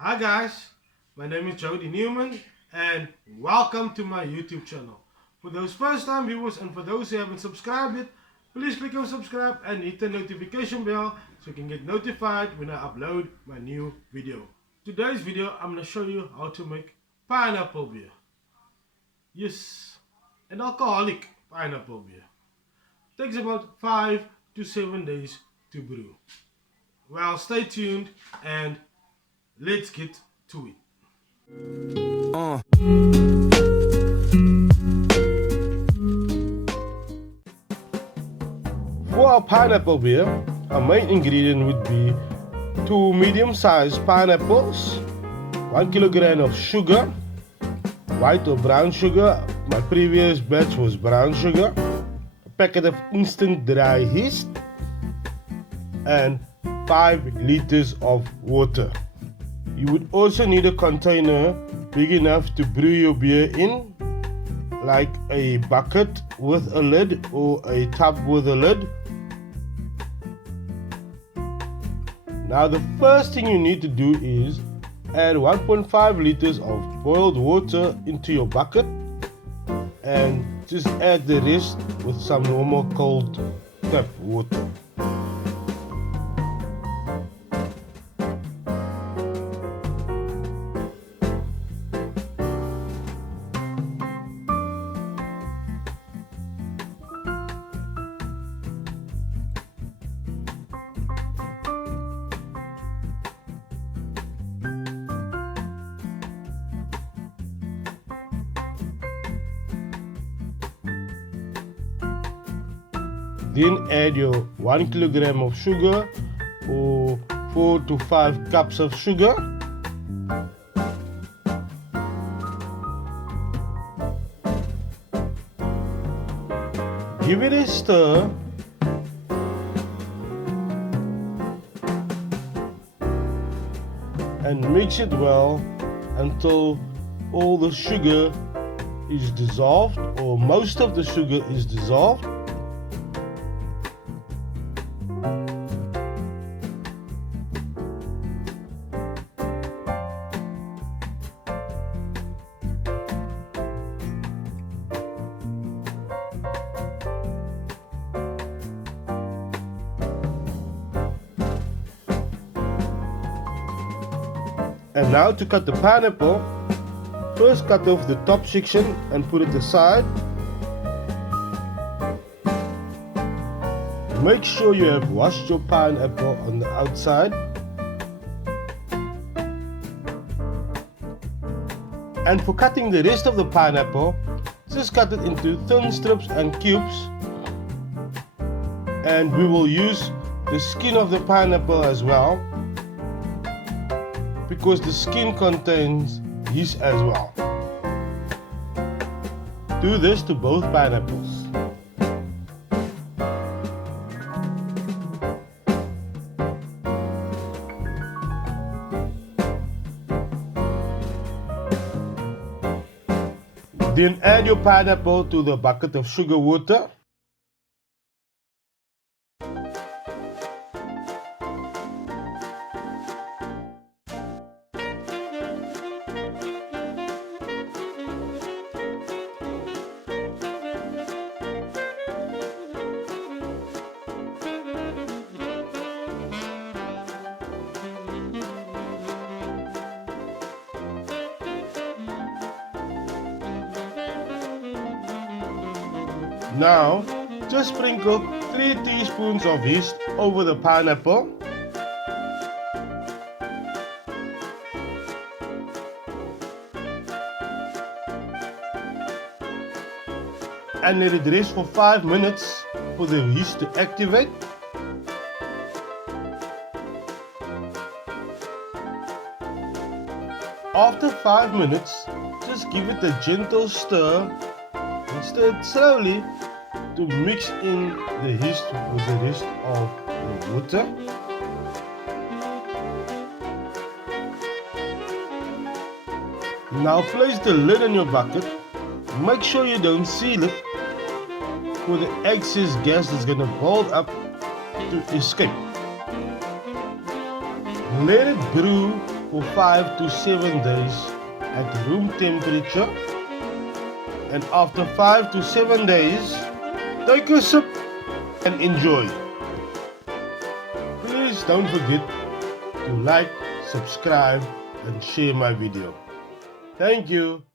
Hi guys, my name is Jody Newman and welcome to my YouTube channel. For those first time viewers and for those who haven't subscribed yet, please click on subscribe and hit the notification bell so you can get notified when I upload my new video. Today's video I'm going to show you how to make pineapple beer. Yes, an alcoholic pineapple beer. Takes about 5 to 7 days to brew. Well, stay tuned and let's get to it. For our pineapple beer, our main ingredient would be 2 medium-sized pineapples, 1 kilogram of sugar, white or brown sugar. My previous batch was brown sugar, a packet of instant dry yeast, and 5 liters of water. You would also need a container big enough to brew your beer in, like a bucket with a lid or a tub with a lid. Now the first thing you need to do is add 1.5 liters of boiled water into your bucket and just add the rest with some normal cold tap water. Then add your 1 kilogram of sugar or 4 to 5 cups of sugar. Give it a stir. And mix it well until all the sugar is dissolved, or most of the sugar is dissolved. And now to cut the pineapple, first cut off the top section and put it aside. Make sure you have washed your pineapple on the outside. And for cutting the rest of the pineapple, just cut it into thin strips and cubes. And we will use the skin of the pineapple as well, because the skin contains yeast as well. Do this to both pineapples. Then add your pineapple to the bucket of sugar water. Now, just sprinkle 3 teaspoons of yeast over the pineapple. And let it rest for 5 minutes for the yeast to activate. After 5 minutes, just give it a gentle stir and stir it slowly to mix in the yeast with the rest of the water. Now place the lid on your bucket. Make sure you don't seal it, for the excess gas is going to build up to escape. Let it brew for 5 to 7 days at room temperature, and after 5 to 7 days, take a sip and enjoy. Please don't forget to like, subscribe and share my video. Thank you.